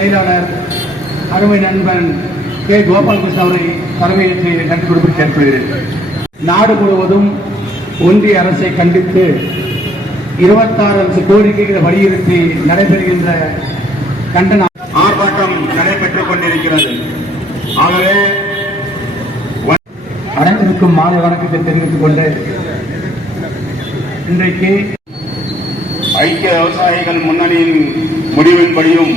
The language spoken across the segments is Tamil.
செயலாளர் அருமை நண்பன் கே. கோபாலகிருஷ்ணன் அவரை தலைமையேற்று நன்றி கொடுத்து கேட்கிறேன் நாடு முழுவதும் ஒன்றிய அரசை கண்டித்து இருபத்தாறு லட்சம் கோரிக்கைகளை வலியுறுத்தி நடைபெறுகின்ற கண்டன ஆர்ப்பாட்டம் நடைபெற்றுக் கொண்டிருக்கிறது. ஆகவே அனைவருக்கும் மாலை வணக்கத்தை தெரிவித்துக் கொண்டு இன்றைக்கு ஐக்கிய விவசாயிகள் முன்னணியின் முடிவின்படியும்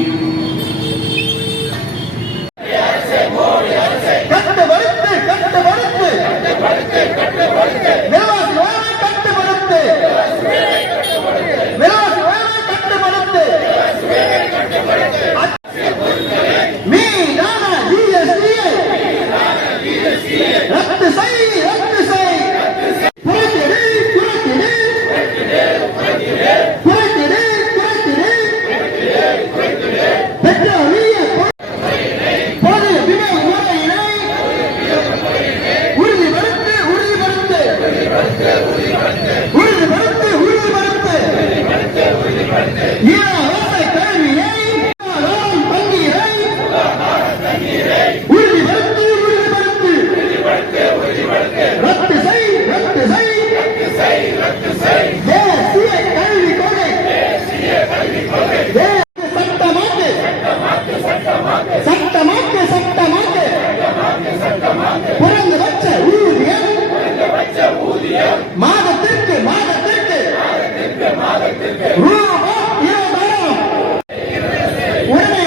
உடனே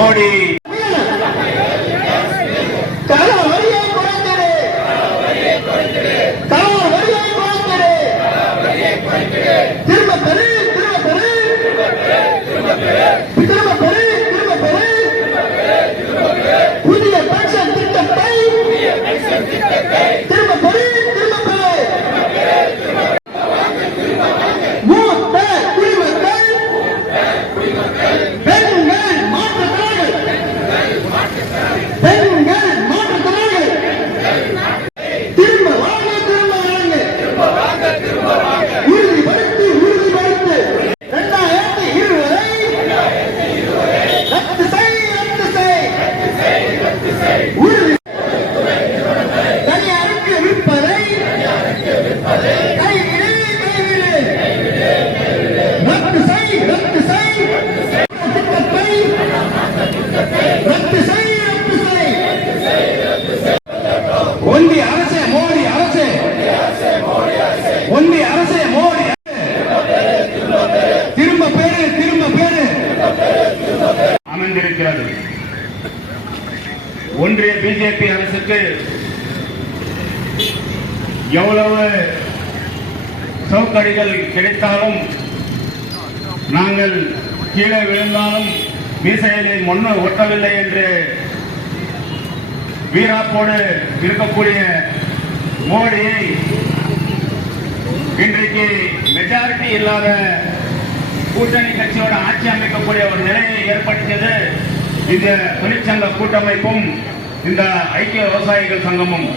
Morning. Hey. ஒன்றிய பிஜேபி அரசுக்கு எவ்வளவு சவுக்கடிகள் கிடைத்தாலும் நாங்கள் கீழே விழுந்தாலும் மீசையிலே மண்ணு ஒட்டவில்லை என்று வீராப்போடு இருக்கக்கூடிய மோடியை இன்றைக்கு மெஜாரிட்டி இல்லாத கூட்டணி கட்சியோட ஆட்சி அமைக்கக்கூடிய ஒரு நிலையை ஏற்படுத்தியது. இந்த தொழிற்சங்க கூட்டமைப்பும் இந்த ஐக்கிய விவசாயிகள் சங்கமும்.